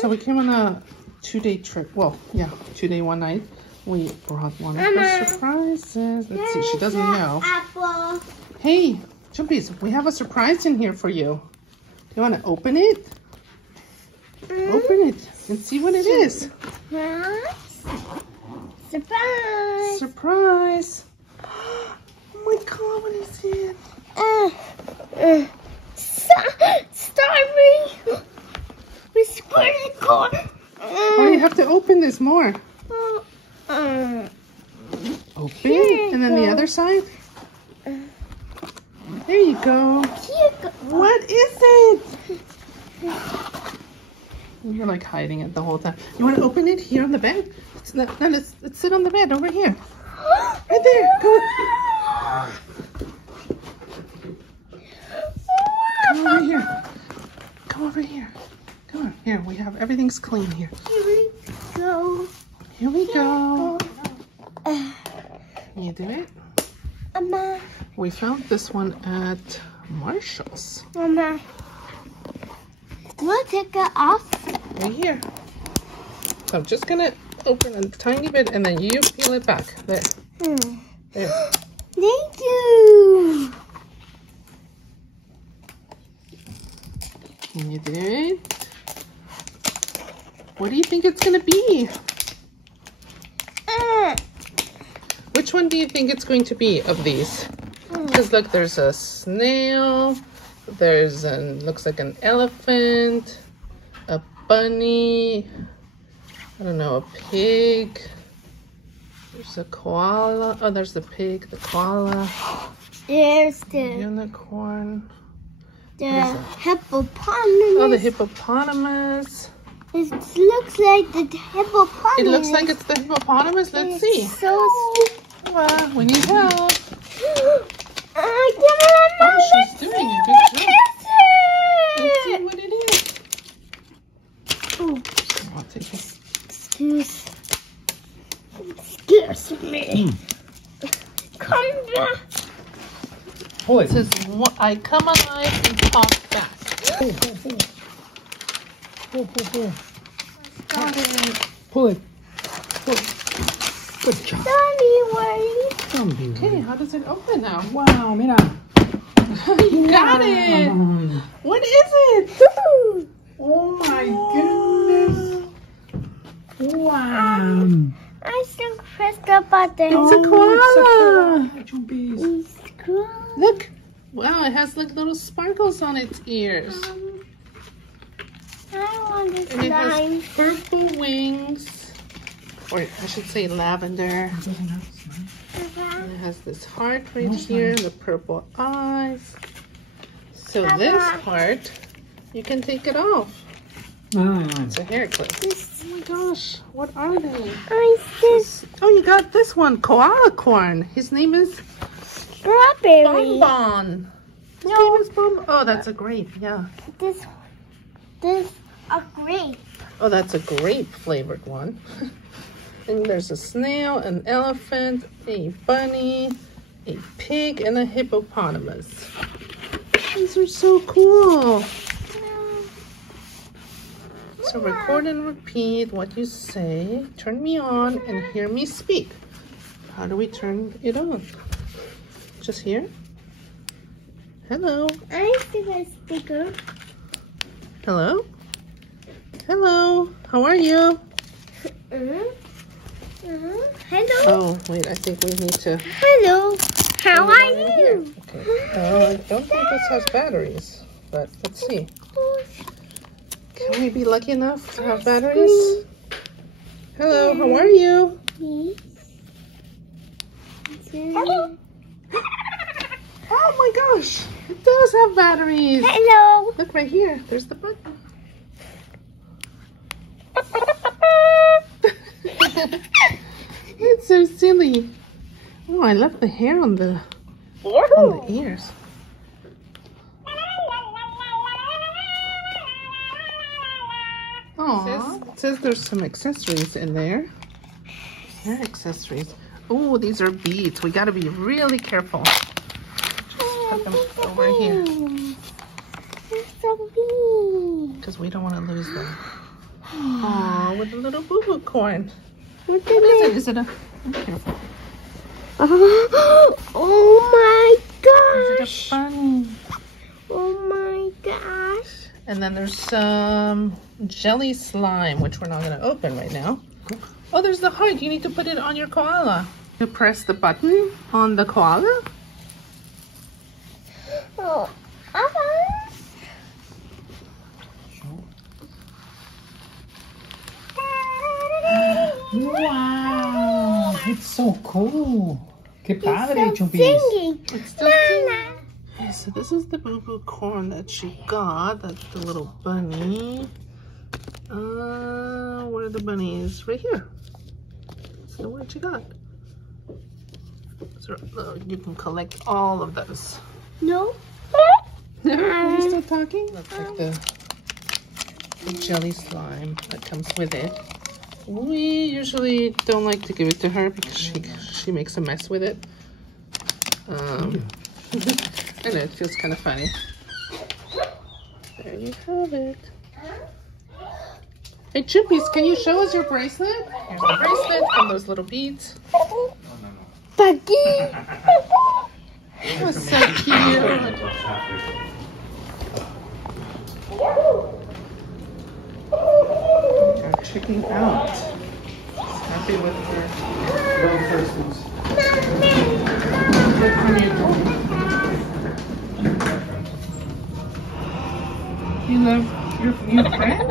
So we came on a 2-day trip. Well, yeah, 2-day, 1 night. We brought one of her surprises. Let's see, she doesn't know. Apple. Hey, Jumpies, we have a surprise in here for you. You want to open it? Open it and see what it is. Surprise. Surprise. Oh my God, what is it? Strawberry. With sparkle. Oh, you have to open this more. Open, and then the other side. There you go. What is it? You're like hiding it the whole time. You want to open it here on the bed? Let's sit on the bed over here. Right there. Go. Come over here. Come over here. Come on. Here, we have everything's clean here. Here we go. Here we go. Can you do it? Mama. We found this one at Marshall's. Mama. We'll take it off. Right here. So I'm just gonna open a tiny bit and then you peel it back. There. There. Thank you. Can you do it? What do you think it's gonna be? Which one do you think it's going to be of these? Because look, there's a snail, there's looks like an elephant, a bunny, I don't know, a pig, there's a koala, oh there's the pig, the koala, There's the unicorn, hippopotamus. oh the hippopotamus. It looks like the hippopotamus. It looks like it's the hippopotamus, let's see. So We need help. Oh, she's doing a good job. Let's see what it is. Oh, I'll take it. Excuse me. Come back. Oh, it says, I come alive and talk fast. Got it. Pull it. Good job. Don't be worried. Don't be Okay, how does it open now? Wow, mira. You got it. What is it? Oh my goodness. Wow. I still pressed the button. It's a koala. Chumpies. Look. Wow, it has like little sparkles on its ears. I want this And it has slime. purple wings. Or I should say lavender. And it has this heart right here, the purple eyes. So this part, you can take it off. It's a hair clip. Oh my gosh, what are they? Oh, you got this one, koala corn. His name is Strawberry. Bonbon. His name is Bonbon. Oh, that's a grape, yeah. This a grape. Oh, that's a grape flavored one. And there's a snail, an elephant, a bunny, a pig, and a hippopotamus. These are so cool. So record and repeat what you say. Turn me on and hear me speak. How do we turn it on? Just here? Hello. I see a speaker. Hello? Hello. How are you? Hello. Oh, wait, I think we need to... Hello. How are you? Okay. I don't think this has batteries, but let's see. Can we be lucky enough to have batteries? Hello, how are you? Hello. Oh my gosh, it does have batteries. Hello. Look right here, there's the button. It's so silly. Oh, I love the hair on the ears. Oh, it says there's some accessories in there. Hair accessories. Oh, these are beads. We gotta be really careful. Just put them over here. So big. Because we don't want to lose them. Aw, with a little boo-boo corn. What What is it? Is it a... Be careful. Oh my Is it a bunny? Oh my gosh. And then there's some jelly slime, which we're not going to open right now. Oh, there's the heart. You need to put it on your koala. You press the button on the koala. Oh, Wow, it's so cool. Qué padre, Chumpis. singing. It's still singing. Okay, so this is the boo-boo corn that she got. That's the little bunny. Where are the bunnies? Right here. So what you got? So, you can collect all of those. No. Are you still talking? Looks like the jelly slime that comes with it. We usually don't like to give it to her because she makes a mess with it. I know, it feels kind of funny. There you have it. Hey, Chippies, can you show us your bracelet? Here's the bracelet and those little beads. Ducky. It was so cute. They're checking out. Happy with her. You love your new friend?